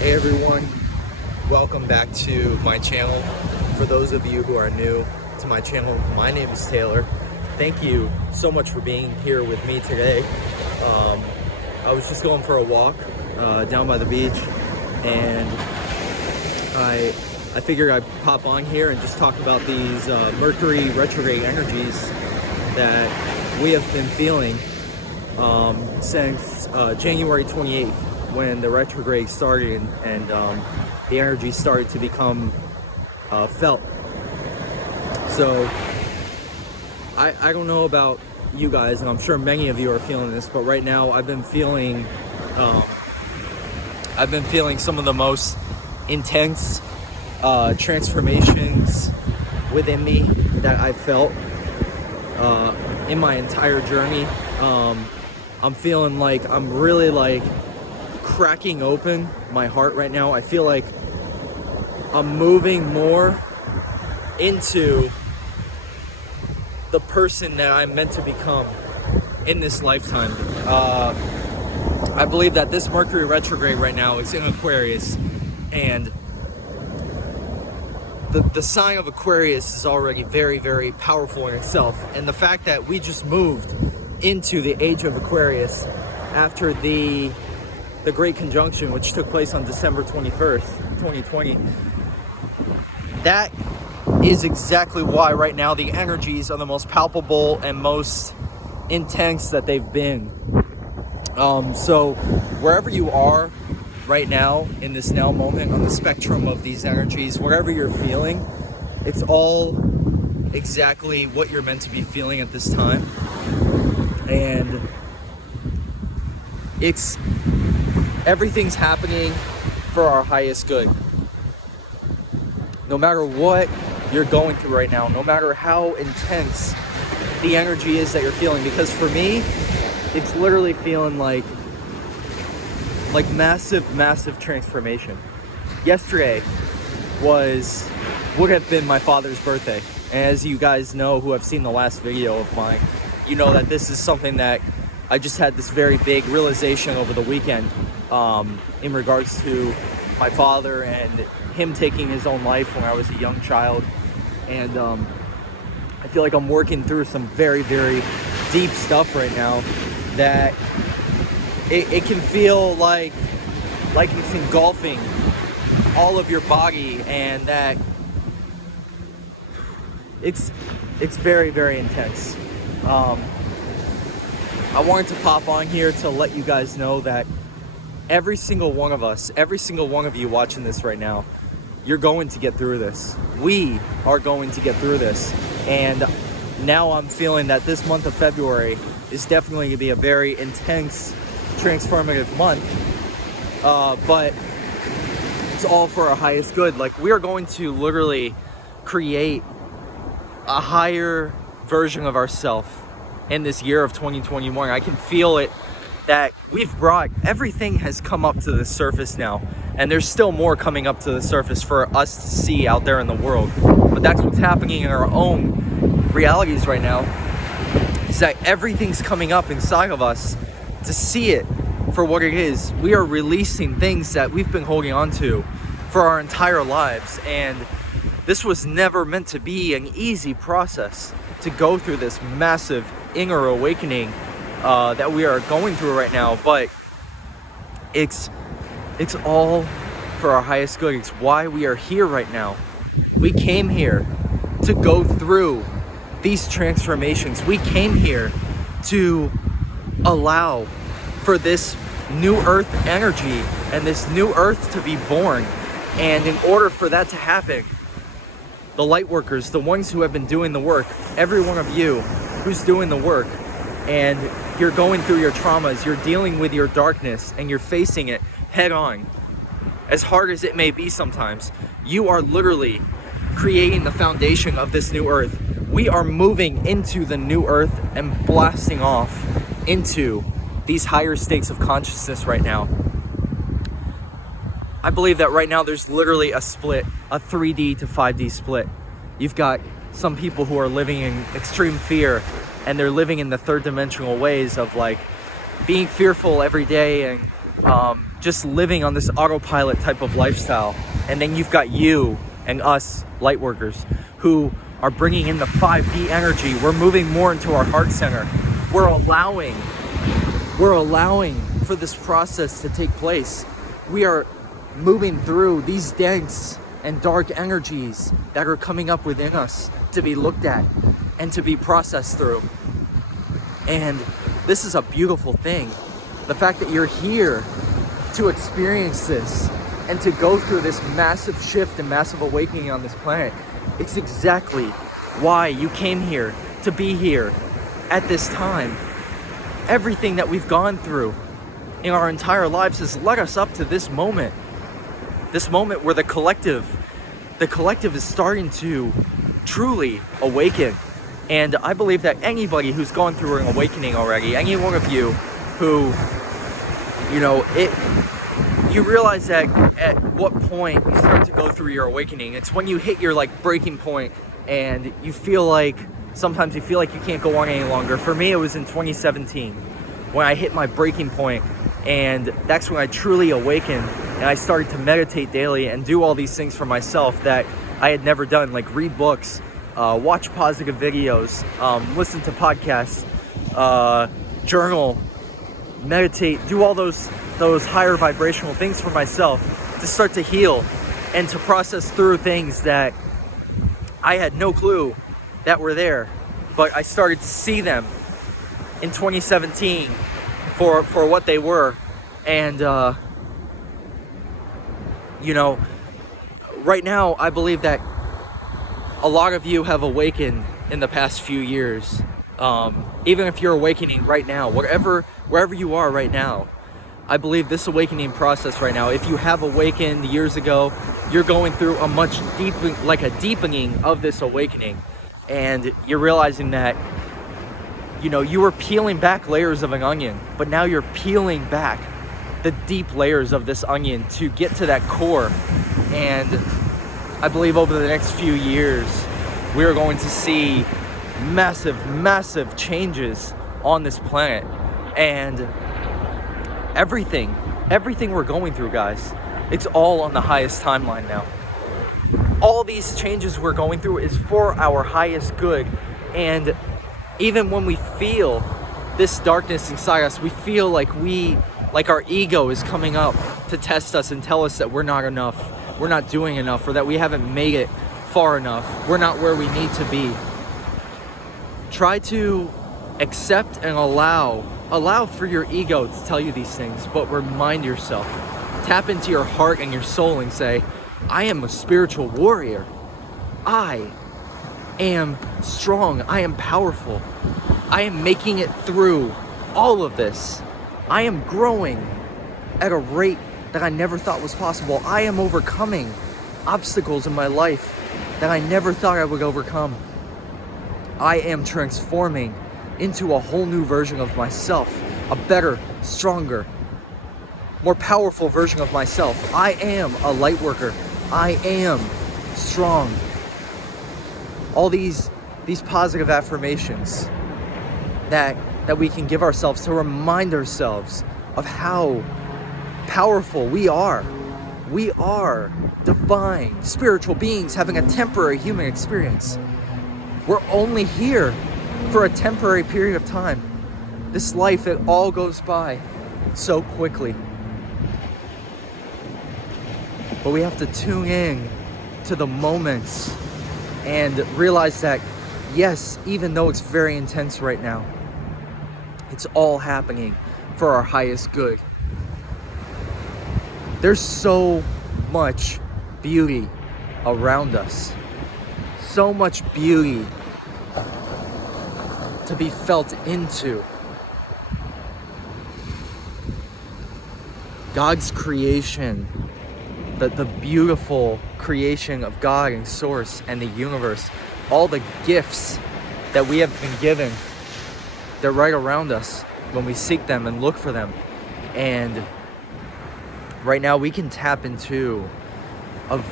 Hey everyone, welcome back to my channel. For those of you who are new to my channel, my name is Taylor. Thank you so much for being here with me today. I was just going for a walk down by the beach, and I figured I'd pop on here and just talk about these Mercury retrograde energies that we have been feeling since January 28th. When the retrograde started and the energy started to become felt. So I don't know about you guys, and I'm sure many of you are feeling this, but right now I've been feeling some of the most intense transformations within me that I've felt in my entire journey. I'm feeling like I'm really cracking open my heart right now. I feel like I'm moving more into the person that I'm meant to become in this lifetime. I believe that this Mercury retrograde right now is in Aquarius, and the sign of Aquarius is already very, very powerful in itself. And the fact that we just moved into the age of Aquarius after the Great Conjunction, which took place on December 21st, 2020. That is exactly why right now the energies are the most palpable and most intense that they've been. So wherever you are right now in this now moment on the spectrum of these energies, wherever you're feeling, it's all exactly what you're meant to be feeling at this time. And everything's happening for our highest good. No matter what you're going through right now, no matter how intense the energy is that you're feeling, because for me, it's literally feeling like massive transformation. Yesterday would have been my father's birthday. And as you guys know, who have seen the last video of mine, you know that this is something that I just had this very big realization over the weekend in regards to my father and him taking his own life when I was a young child. And I feel like I'm working through some very, very deep stuff right now that it can feel like it's engulfing all of your body, and that it's very, very intense. I wanted to pop on here to let you guys know that every single one of us, every single one of you watching this right now, you're going to get through this. We are going to get through this. And now I'm feeling that this month of February is definitely going to be a very intense, transformative month. But it's all for our highest good. Like, we are going to literally create a higher version of ourselves in this year of 2021. I can feel it, that everything has come up to the surface now, and there's still more coming up to the surface for us to see out there in the world. But that's what's happening in our own realities right now, is that everything's coming up inside of us to see it for what it is. We are releasing things that we've been holding on to for our entire lives, and this was never meant to be an easy process to go through this massive inner awakening that we are going through right now. But it's all for our highest good. It's why we are here right now. We came here to go through these transformations. We came here to allow for this new earth energy and this new earth to be born. And in order for that to happen, the light workers, the ones who have been doing the work, every one of you who's doing the work, and you're going through your traumas, you're dealing with your darkness, and you're facing it head on, as hard as it may be sometimes, you are literally creating the foundation of this new earth. We are moving into the new earth and blasting off into these higher states of consciousness right now. I believe that right now there's literally a split, a 3D to 5D split. You've got some people who are living in extreme fear, and they're living in the third dimensional ways of like being fearful every day and just living on this autopilot type of lifestyle. And then you've got you and us light workers who are bringing in the 5D energy. We're moving more into our heart center. We're allowing for this process to take place. We are moving through these dense and dark energies that are coming up within us to be looked at and to be processed through. And this is a beautiful thing. The fact that you're here to experience this and to go through this massive shift and massive awakening on this planet, it's exactly why you came here, to be here at this time. Everything that we've gone through in our entire lives has led us up to this moment where the collective is starting to truly awaken. And I believe that anybody who's gone through an awakening already, any one of you who, you realize that at what point you start to go through your awakening. It's when you hit your breaking point and you feel like, sometimes you feel like you can't go on any longer. For me, it was in 2017 when I hit my breaking point, and that's when I truly awakened and I started to meditate daily and do all these things for myself that I had never done, like read books, watch positive videos, listen to podcasts, journal, meditate, do all those higher vibrational things for myself to start to heal and to process through things that I had no clue that were there, but I started to see them in 2017 for what they were. And right now I believe that a lot of you have awakened in the past few years. Even if you're awakening right now, wherever you are right now, I believe this awakening process right now, if you have awakened years ago, you're going through a much deepening of this awakening. And you're realizing that, you were peeling back layers of an onion, but now you're peeling back the deep layers of this onion to get to that core. And I believe over the next few years, we're going to see massive changes on this planet. And everything we're going through, guys, it's all on the highest timeline now. All these changes we're going through is for our highest good. And even when we feel this darkness inside us, we feel like our ego is coming up to test us and tell us that we're not enough, we're not doing enough, or that we haven't made it far enough, we're not where we need to be. Try to accept and allow for your ego to tell you these things, but remind yourself, tap into your heart and your soul and say, I am a spiritual warrior. I am strong. I am powerful. I am making it through all of this. I am growing at a rate that I never thought was possible. I am overcoming obstacles in my life that I never thought I would overcome. I am transforming into a whole new version of myself, a better, stronger, more powerful version of myself. I am a light worker. I am strong. All these positive affirmations that we can give ourselves to remind ourselves of how powerful we are. We are divine, spiritual beings having a temporary human experience. We're only here for a temporary period of time. This life, it all goes by so quickly. But we have to tune in to the moments and realize that, yes, even though it's very intense right now, it's all happening for our highest good. There's so much beauty around us. So much beauty to be felt into. God's creation, the beautiful creation of God and Source and the universe, all the gifts that we have been given, they're right around us when we seek them and look for them. And right now we can tap into a